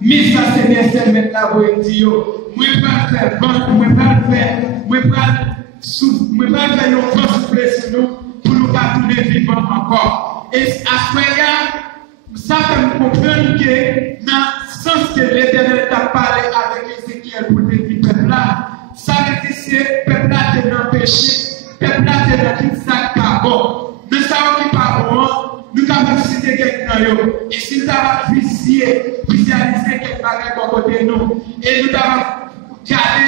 Mais ça, c'est bien celle maintenant, vous dites, moi, je vais faire vente, moi, je vais faire une force sur nous pour nous garder vivants encore. Et à ce moment-là, ça fait me comprendre que dans le sens que l'Éternel t'a parlé avec Ézéchiel pour le petit peuple-là, ça veut dire que le peuple-là est dans le péché, le peuple-là est dans tout ça qui n'est pas bon. Mais ça qui n'est pas bon, nous avons cité quelqu'un. Et si nous avons visualisé quelqu'un à côté de nous, et nous avons regardé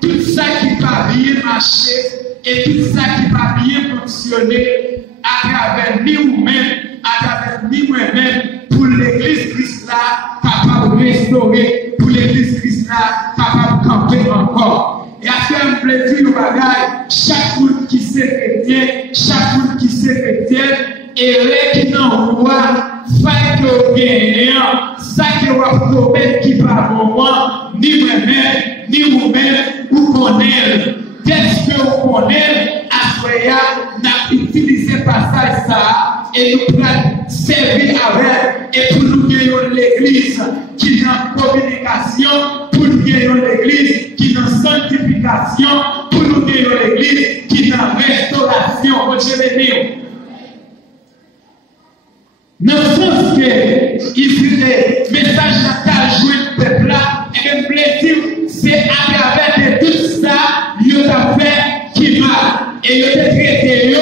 tout ça qui ne va bien marcher, et tout ça qui va bien fonctionner à travers nous-mêmes, à travers nous-mêmes, pour l'église Christ là, capable de restaurer, pour l'église Christ là, capable de camper encore. Et à faire un plaisir au bagage, chaque monde qui s'est chrétien, chaque monde qui s'est chrétien, et les qui n'en voient, fait que gagnant, ça qui va promettre qui va moment, ni moi-même, ni vous-même, vous connaissez. Qu'est-ce que vous connaissez, à ce moment-là, n'a utilisé passage ça, et nous pouvons servir avec, et pour nous gagner l'église qui est en communication, pour nous gagner l'église qui est en sanctification, pour nous gagner l'église qui est en restauration. Mon Dieu béni. Dans le sens que il faut des messages dans jouer le peuple là, et le plaisir, c'est à travers tout ça, il a fait qui va, et il a traité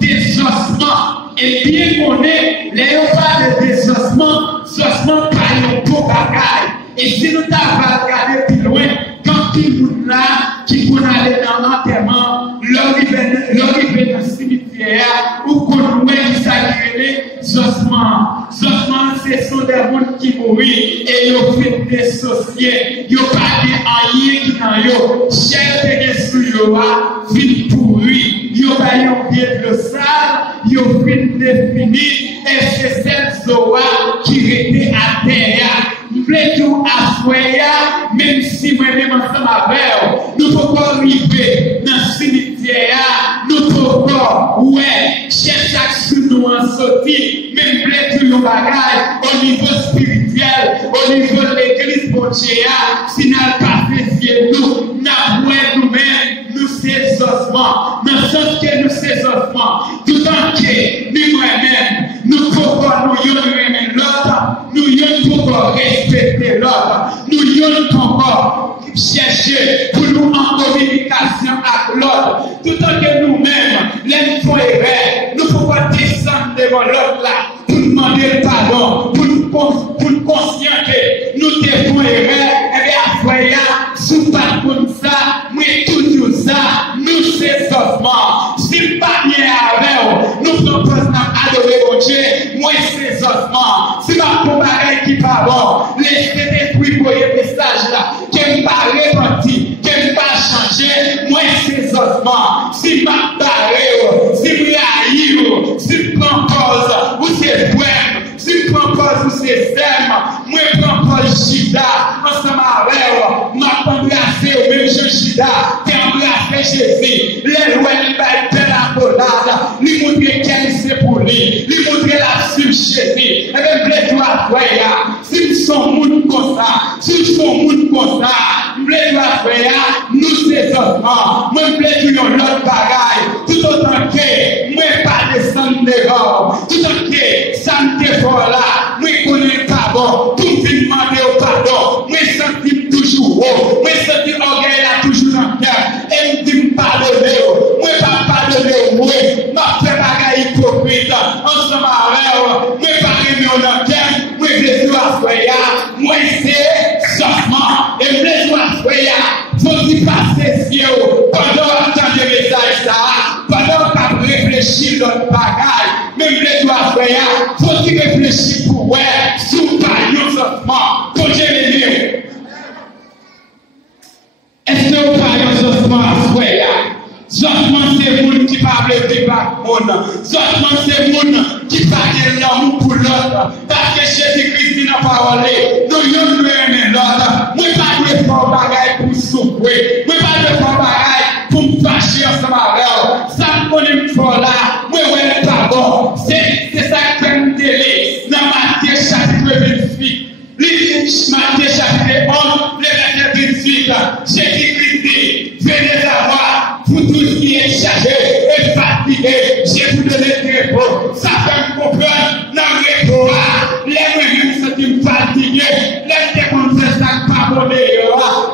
des ossements. Et bien qu'on est, les pas de désossement, ossements par un beau bagage. Et si nous t'avons regardé plus loin, quand il nous là, qui qu'on allait dans l'enterrement, l'arrivée dans le cimetière, ou qu'on voit qui s'agréait, ossements. Ossements, ce sont des gens qui mourent, et ils ont fait des sociés, ils ont pas de rien qui n'en ont, chaque personne qui a vie pourrie, ils ont pas eu bien de sale, ils ont fait définir, et c'est cette Zoa qui était à terre. Nous voulons à Soya, même si moi-même ensemble avec nous pouvons arriver dans le cimetière, nous pouvons, ouais, chercher à nous en sortir, même voulons bagage au niveau spirituel, au niveau de l'église Bonchea, si nous n'avons pas fait nous, nous-mêmes, nous ces ossements, dans le sens que nous ces ossements, tout en que nous-mêmes, nous pouvons nous aimer l'autre, nous pouvons respecter l'autre, nous encore chercher pour nous en communication avec l'autre, tout en que nous-mêmes, les frères, nous pouvons descendre devant l'autre là, pour demander pardon, pour nous conscienter, nous devons errer, et bien frère, sous pas comme ça, moi toujours ça, nous c'est ossements, si pas bien avec nous proposons adorer mon Dieu, moi c'est ossements, si ma pareil qui pas bon, laissez détruire pour les messages là, qui ne pas repentir, qui ne pas changer, moi c'est ossements, si ma pareil, si vous haïr, si vous prend cause, vous c'est poème, si vous prend cause, vous c'est sème, moi prends cause Chida, ensemble avec m'a embrassé au même jeu Chida, qui embrassé Jésus, les lois qui va être la bonade, lui montrer quel c'est pour lui montrer la sur Jésus, et même les doigts frères, s'ils sont monde comme ça, s'ils sont monde comme ça, les doigts frères, nous c'est enfants, moi je veux l'autre bagaille, tout autant que moi pas descendre dehors, tout autant que ça me défend là, moi connais pas bon, tout le demander au pardon, moi sentis toujours haut, moi sentis orgueil là toujours dans le cœur, et me dit pardonner, moi pas pardonner, moi fait bagaille hypocrite, ensemble avec moi pas aimer dans le cœur, moi je dois faire, moi c'est seulement, et je dois faire, faut y passer ciel, pendant entendre le message ça, pendant qu'on réfléchit notre bagaille, même je dois faire, faut y réfléchir pour ouais, sous pas un seulement, pour gérer. Est-ce que vous parlez de ossements à frère? Ossements c'est le monde qui parle de monde. Ossements c'est le monde qui parle de l'amour pour l'autre. Parce que Jésus-Christ n'a pas parlé. Nous devons aimer l'autre. Moi, pas de faire bagaille pour souffrir. Moi, pas de faire bagaille pour me fâcher ensemble avec eux. Ça me connaît fort là. Moi, ouais, pas bon. C'est ça que je me délire. Dans Matthieu chapitre 28. comprendre, dans le rétoire, les mêmes sentiments fatigués, les déconseils ça pas bon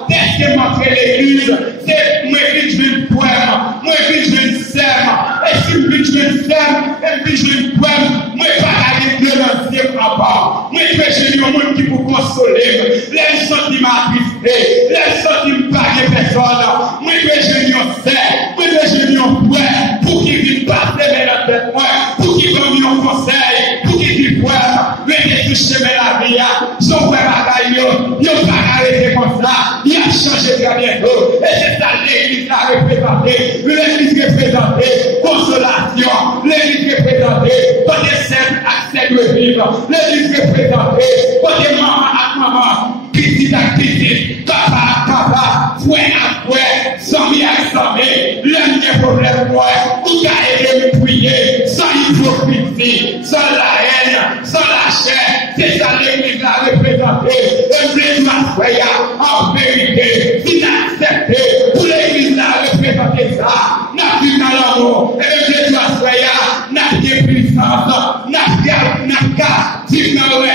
dès que montrer l'église, c'est moi qui je veux poème, moi qui je veux sème, et si je veux sème, et puis je veux poème, moi pas aller de l'ancien papa, moi que j'ai eu un monde qui pour consoler, les sentiments attristés, les sentiments pas de personne, moi que j'ai eu un sème, moi que j'ai eu un poème, pour qu'il vienne passer dans la tête, moi, pour qu'il vienne un conseil, pour qu'il vienne poème, mais que toucher la vie, son frère bagaille, il n'a pas arrêté comme ça, il a changé très bientôt, et c'est ça l'église a représenté, l'église représentée, consolation, l'église représentée, pas des simples accès de vivre, l'église représentée, pas des maman à maman, petit à petit, papa à papa, frère à frère, sans à sans l'un problème moi, ou qu'à aider me prier, sans hypocrisie, sans la haine, sans la chair, c'est ça l'église a représenté, l'église ma frère, en vérité, inaccepté, pour l'église a représenté ça, n'a plus dans l'amour, et l'église ma frère, n'a plus puissance, n'a qu'à, si nous et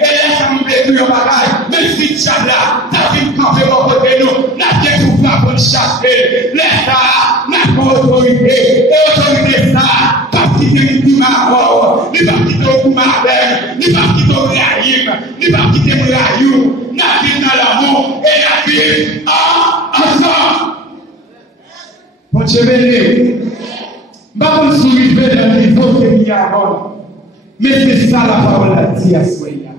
laisse-nous détruire le bagage, même si tu as là, t'as vu camper au côté de nous, n'a bien pour pas pour chasser, l'État n'a pas autorité, et autorité ça, pas quitter le coup marron, ni pas quitter le coup marron, ni pas quitter le raïm, ni pas quitter le raïou, n'a vu dans l'amour, et n'a vu ensemble. Bon Dieu béni, pas pour soulever dans le niveau que il y a avant. Mais c'est ça la parole a dit à Soya.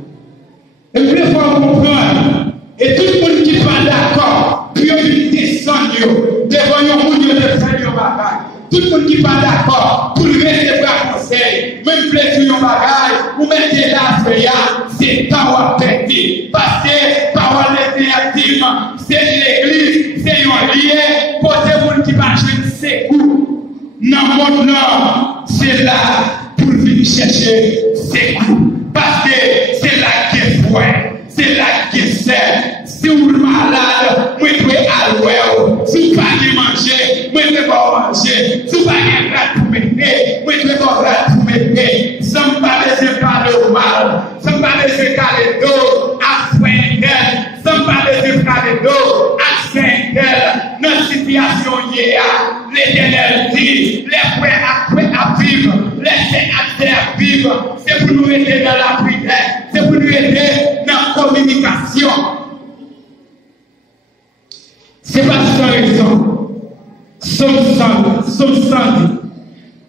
Et vous devez comprendre. Et tout le monde qui n'est pas d'accord, puis on descend devant un monde de faire un bagage. Tout le monde qui n'est pas d'accord, pour lui recevoir conseil, même plaisir un bagage, ou mettez là, c'est temps à perdre. Parce que parole est active, c'est l'église, c'est un lien, pour les gens qui va jouer ses coups. Dans le monde là, c'est là. Pour venir chercher ses coups. Parce que c'est là qu'il est fouet, c'est là qu'il est sert. Si vous êtes malade, vous pouvez aller. Si vous ne pouvez pas manger, vous pouvez pas manger. Si vous ne pouvez pas tout mettre, vous pouvez pas tout mettre. Sans pas laisser parler au mal, sans pas laisser caler d'eau à soigner, sans pas laisser parler d'eau à soigner. Dans la situation hier, l'Éternel dit, les frères à vivre, laissez accès à vivre, c'est pour nous aider dans la prière, c'est pour nous aider dans la communication. C'est pas sans raison. Somme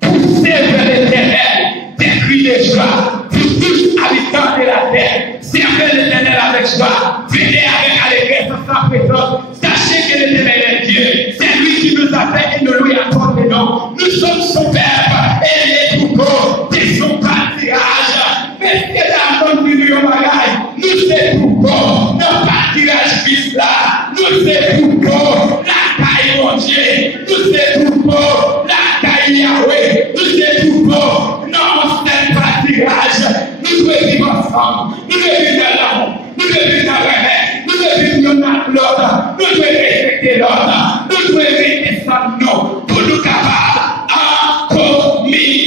poussez vers l'Éternel, des cris de joie, vous tous habitants de la terre, servez l'Éternel avec joie, venez avec allégresse sans présence, sachez que l'Éternel est Dieu, c'est lui qui nous a fait et nous lui apporte les noms. Nous sommes son père et les troupeaux qui sont pas tirage. Mais ce que la bonne vie de bagage, nous c'est troupeaux, non pas tirage vis là, nous c'est troupeaux, la taille mon Dieu, nous c'est troupeaux, la taille Yahweh, nous c'est troupeaux, non c'est pas tirage, nous devons vivre ensemble, nous devons vivre dans l'amour, nous devons vivre dans le remède, nous devons vivre dans l'ordre, nous devons respecter l'ordre, nous devons rester sans nous, pour nous capables en communication.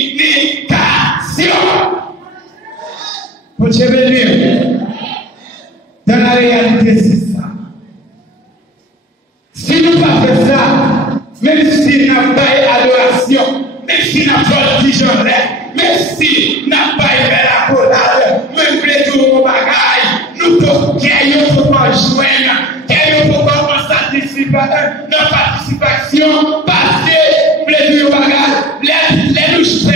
Pour te bénir, dans la réalité, c'est ça. Si nous ne faisons pas ça, même si nous n'avons pas adoration, même si nous n'avons pas voltigé, même si nous n'avons pas fait la collade, même les jours au bagage, nous pouvons pas joindre, nous pouvons pas participer dans la participation, parce que les jours au bagage, les nous faisons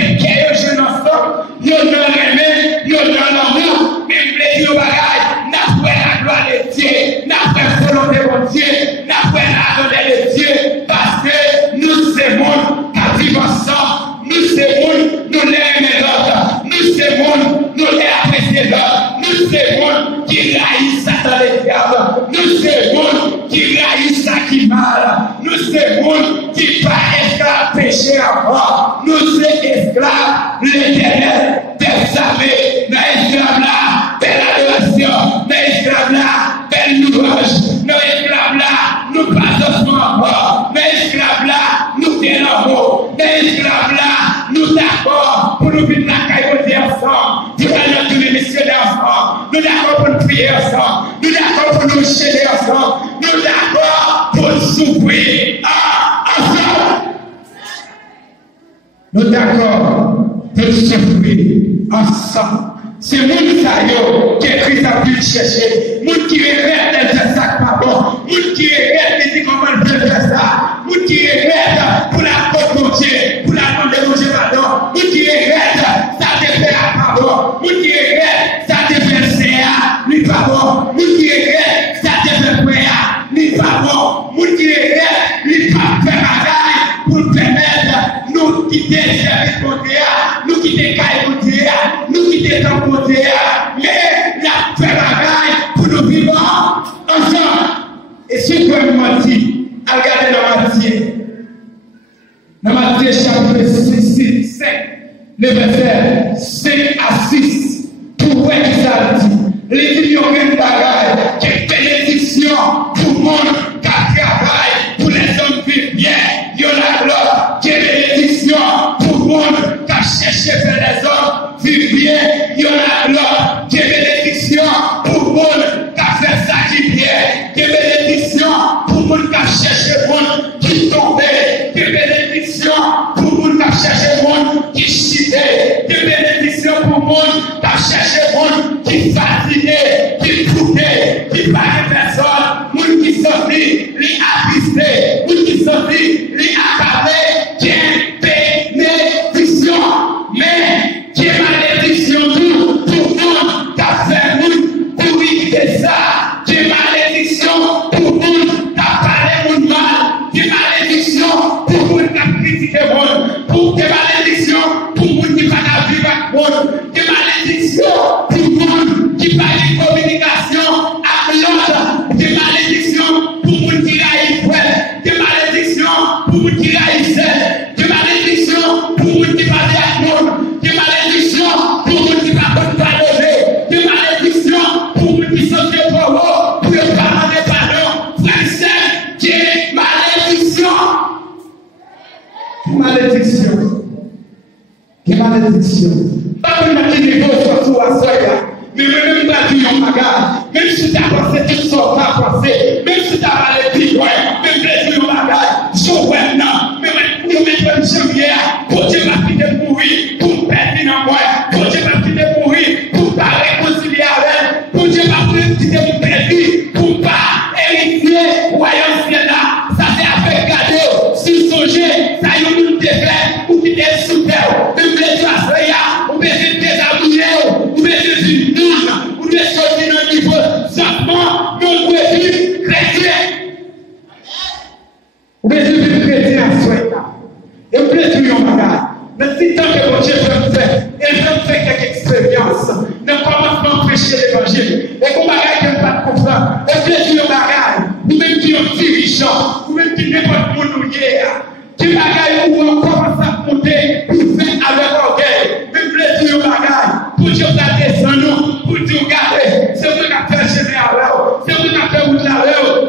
jeunes ensemble, nous dans l'aimé, nous dans l'amour, même les jours au bagage, nous fait la gloire de Dieu, nous fait la volonté de Dieu, nous fait la volonté de Dieu, parce que nous c'est monde qui vivent ensemble, nous c'est monde, nous les aimons l'autre, nous c'est monde, nous les apprécions l'autre, nous c'est monde qui raïs Satan les diables, nous c'est monde qui raïs ça qui mal, nous c'est monde qui pas esclave péché encore, nous c'est esclave l'Éternel des armées, dans esclave là, belle adoration, dans esclave là, belle louange, dans esclave là, nous passons encore, dans esclave là, nous tenons l'amour, dans esclave là, nous d'accord pour nous vivre la caille nous d'accord pour nous prier ensemble, nous d'accord pour nous gêner ensemble, nous d'accord pour souffrir ensemble. Nous d'accord pour souffrir ensemble. C'est moun sa yo que Christ a pu chercher. Moun qui regrette de faire ça pas bon. Moun qui regrette de dire comment il peut faire ça. Moun qui regrette pour la côte de Dieu, pour la demande de Dieu pardon. Moun qui regrette ça te fait pas bon. Moun qui regrette ça te fait CA, lui pas bon. Moun qui regrette ça te fait prière, lui pas bon. Moun qui regrette lui pas faire bagaille pour permettre nous quitter service pour Dieu, nous quitter caille pour Dieu, nous quitter temps pour Dieu, mais la fait bagaille pour nous vivre ensemble. Et si vous pouvez me mentir, regardez dans Matthieu chapitre 6, 5, le verset 5 à 6, pour voir qui ça dit. Les millions de bagaille, quelle bénédiction pour le monde qui travaille, pour les hommes vivent bien, il y en a là, quelle bénédiction pour le monde qui cherche à faire les hommes vivent bien, il y en a là, quelle bénédiction pour le monde qui fait ça qui bien, quelle bénédiction pour le monde qui cherche le monde qui tombe, quelle bénédiction pour le monde qui cherche le monde qui chute, quelle bénédiction pour le monde qui cherche le monde qui fatigue, qui trouve, qui parle personne, monde qui sortit, les avisés, monde qui sortit, les accabés, qui est bénédiction, mais qui est malédiction tout le monde qui a fait monde pour éviter ça, qui est malédiction pour le monde qui a parlé monde mal, qui est malédiction pour le monde qui a critiqué monde, pour qui est malédiction pour le monde qui va vivre avec monde, qui est malédiction pour le monde qui parle de communication avec l'autre, qui est malédiction pour le monde qui a eu qui est malédiction pour le monde qui a eu qui est malédiction pour le monde qui va avec monde, qui est malédiction pour le monde qui va pardonner, qui est malédiction pour le monde qui s'en fait pour vous, pour ne pas demander pardon, frère, qui est malédiction. Malédiction. Qui est malédiction. Pas pour notre niveau, surtout à ça, mais même pas du yon bagage, même si tu as pensé tout ça, tu as pensé, même si tu as malédiction, même si tu as bagage, je vois non, mais nous mettons une chamière, pour Dieu m'a quitté mourir, pour perdre dans moi, pour Dieu m'a quitté mourir, pour pas réconcilier avec, pour Dieu m'a quitté mon perdre, pour pas hériter, royaume là, ça c'est avec cadeau, si songer, ça y est, nous défait, ou qui est sous terre, même les traces, ou bien déshabiller, ou bien ou bien sortir dans le niveau, simplement, nous pouvons vivre chrétien. Ou bien vivre chrétien à soi. Et vous pouvez tuer un bagage. Mais si tant que mon Dieu peut me faire, et je me fais quelques expériences, ne commence pas à prêcher l'évangile. Et qu'on bagage que je ne pas comprendre. Et vous pouvez tuer un bagage. Vous même qui est dirigeant, vous même qui n'est pas de mon qui bagaille où on commence à monter pour faire avec orgueil. Même les tuyaux bagaille, pour dire garder sans nous, pour dire garder. C'est vous qui avez fait général, c'est vous qui avez fait route là,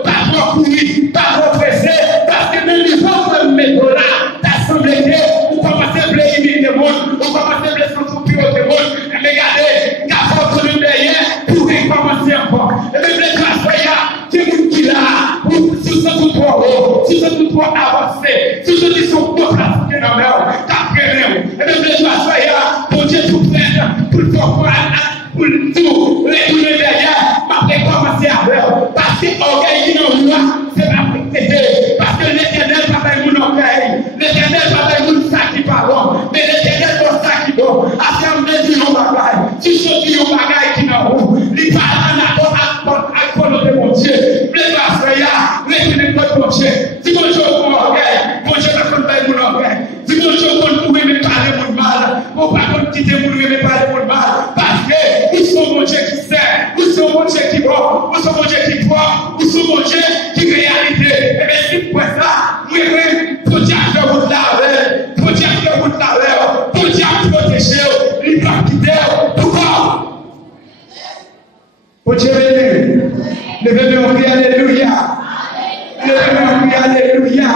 pas trop courir, pas trop presser, parce que même les gens qui me mettent là, t'as semblé que vous commencez à blesser le monde, vous commencez à blesser son pire le monde, et regardez, qu'à force de derrière, pour recommencer encore. Et même les transferts, c'est vous qui là, si vous êtes tout trop haut, si vous êtes tout trop avancé, si vous êtes sont pas pratiqués dans l'air, et même les transferts, pour Dieu tout faire, pour le faire, pour tout, retourner derrière, après commencer à faire, parce que l'orgueil qui nous voit, c'est pas prêté, parce que l'éternel va faire mon orgueil, l'éternel va faire mon sac qui parle, mais l'éternel va faire qui bon, après on met du long bagaille, si je dis un bagaille qui n'a pas, il parle en accord avec mon Dieu, les transferts, les mon Dieu, si mon Dieu mon orgueil, mon Dieu va faire mon orgueil, si mon Dieu vous pouvez me parler mon mal, vous ne pouvez pas quitter vous me parler mon mal, parce que vous sont mon Dieu qui sert, vous sont mon Dieu qui bon, vous sont mon Dieu qui croit, vous sont mon Dieu qui réalité. Et bien si vous faites ça, oui, pour Dieu que vous l'avez, pour Dieu que vous l'avez, pour Dieu protéger, il va quitter, pourquoi? Pour Dieu bénir, levez-moi en alléluia, levez-moi en alléluia.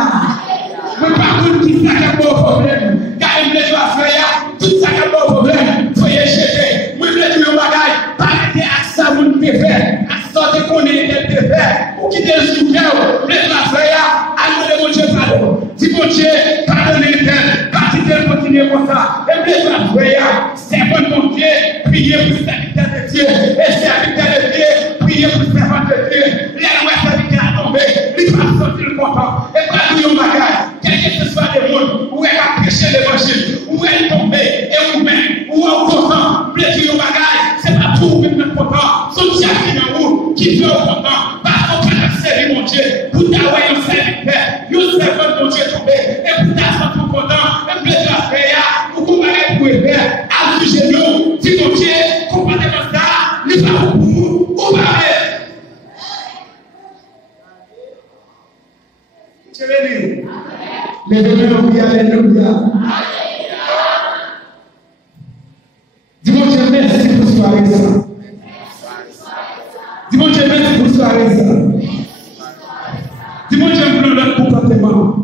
Mais par contre, qui ça qui a un problème, car il ne doit faire, tout ça qui a un problème, soyez jeté. Moi, je veux dire, bagaille, arrêtez à ça, te fait, à sortir qu'on est te fait, pour quitter le soutien, les affaires, à nous de mon Dieu pardon. Si mon Dieu pardonne l'éternel, partez continuer comme ça. Et les affaires, c'est bon mon Dieu, priez pour le serviteur de Dieu, et serviteur de Dieu, priez pour le servant de Dieu. Les serviteurs à tomber, il va sortir le content. Et pas tout le bagage, quel que ce soit le monde, où elle a prêché l'évangile, où elle est tombée, et vous-même, où elle est content, plaisir le bagage, c'est pas tout même content. Son Dieu qui est en vous, qui veut au content, parce qu'on peut servir mon Dieu, pour t'avoir un serviteur, un servant de mon Dieu tombé, et pour t'avoir tout content, et plaisir à faire, pour qu'on va faire, à du genou, si mon Dieu, comportement ça, il va pour vous, ou va les deux alléluia. Dis-moi, Dieu, merci pour ce soirée ça. Dis-moi, Dieu, merci pour ce soirée ça. Dis-moi, Dieu, pour notre comportement.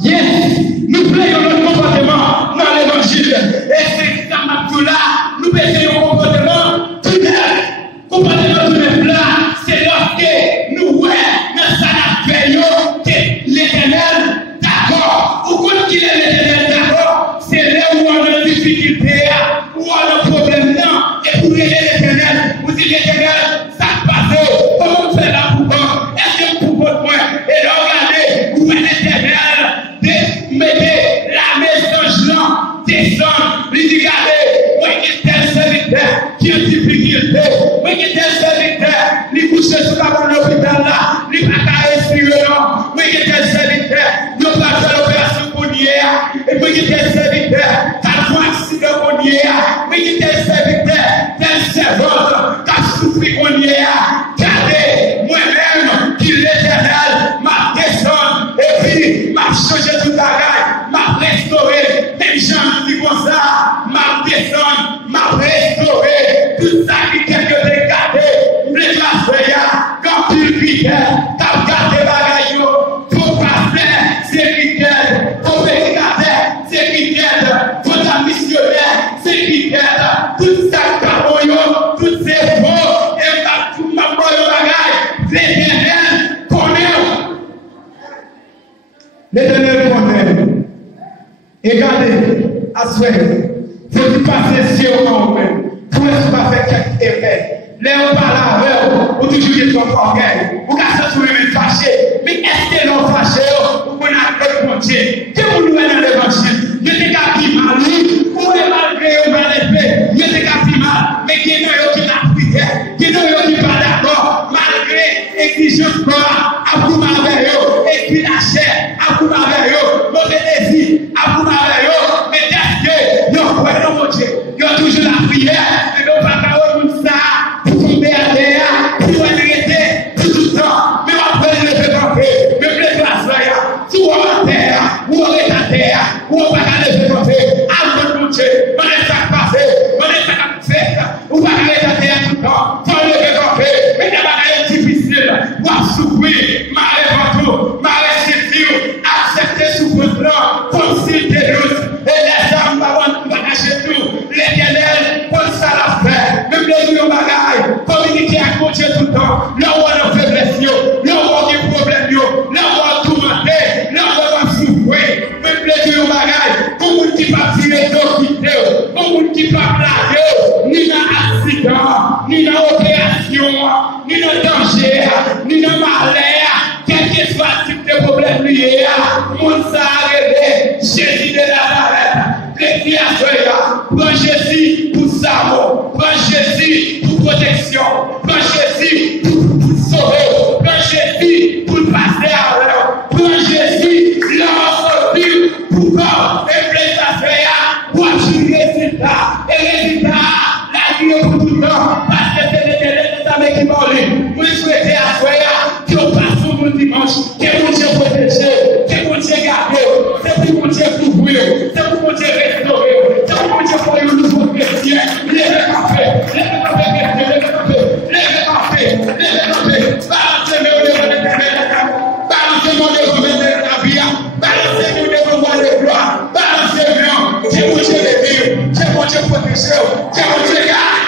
Yes, nous prenons notre comportement dans l'évangile. Et c'est ça, Abdullah, nous payons un comportement tout neuf. Comportement tout neuf là, c'est lorsque nous voyons dans sa période l'éternel, d'accord. Ou quand il est l'éternel, d'accord, c'est là où on a des difficultés, où on a un problème, non. Et pour aider l'éternel, vous dites l'éternel, ça passe, comment on fait là pour vous? Est-ce que pour votre point? Et regardez, où est l'éternel, mettez la maison là, descendre, lui dit, regardez, moi qui est tel serviteur, qui est difficulté, moi qui est tel serviteur, lui coucher sur la bonne hôpital là, lui pas qu'à respirer là, moi qui est tel serviteur, nous pas faire l'opération pour hier, et moi qui est tel serviteur, t'as fait accident pour hier, moi qui est tel serviteur, tel servante, t'as souffert pour hier, regardez, moi-même, qui l'éternel, m'a descendu, et puis m'a changé tout le bagage, m'a restauré, même gens qui font ça, m'a descendu, m'a restauré, tout ça qui est que j'ai gardé, les affaires, quand tu le t'as gardé bagage, faut passer, c'est critère, faut regarder, c'est critère, faut ta missionnaire, c'est critère, tout ça qui tout c'est faux, et tout ma bonne bagage, l'éternel connaît. L'éternel connaît. Et regardez, à ce faut-il passer sur moi-même, pour ne pas faire quelque effet. Les on parle avec eux, ou toujours ils sont orgueil, ou qu'à se trouver fâché, mais est-ce que l'on fâché, ou qu'on a répondu, que vous nous dans l'évangile, il était qu'à plus mal, ou est malgré ou mal fait, il était qu'à plus mal, mais qui n'a eu aucune prière, qui n'a eu aucune pas d'accord, malgré exigence quoi, à vous avec eux, et puis la chair, à vous avec eux, notre désir, à vous avec eux, mais est-ce que, non, non, mon Dieu, il y a toujours la prière, mais non pas qu'à eux, ça, tomber à terre, pour arrêter tout le temps, mais après le fait camper, mais les classes là, tout en terre, ou on est à terre, ou on va pas le fait camper, avant de monter, on est à passer, on est à faire, ou va aller à terre tout le temps, pour le fait camper, mais des bagages difficiles, pour souffrir, malgré tout, malgré accepter souffrance, comme s'il était douce, et les hommes va cacher tout, l'éternel, pour ça la fait, même les gens bagages, communiquer avec mon Dieu tout le temps, là où on a faiblesse, là où on a des problèmes, là où on a tourmenté, là où on a souffert, même les gens bagages, pour vous qui pas tirer d'occupé, pour vous qui pas blaguer, ni dans accident, ni dans opération, ni dans danger, ni dans malheur, quel que soit le type de problème lié, mon ça arrivé, Jésus de Nazareth, les créateurs, prends Jésus pour savoir, prends Jésus pour protection, prends Jésus pour sauver, prends Jésus pour passer à l'heure, prends Jésus l'homme sortir pour corps et plein d'affaires, pour assurer résultat, et résultat, la vie est pour tout le temps, parce que c'est l'éternel de ta main qui m'enlève. Vous souhaitez à soi, que passe sur mon dimanche, que mon Dieu protège, que mon Dieu garde, c'est pour mon Dieu couvrir, c'est pour mon Dieu restaurer, c'est pour mon Dieu pour le nouveau chrétien, les cafés, balancez-moi devant l'éternel, balancez-moi devant l'éternel, balancez-moi devant le gloire, balancez-moi, que mon Dieu le vive, que mon Dieu protège, que mon Dieu garde,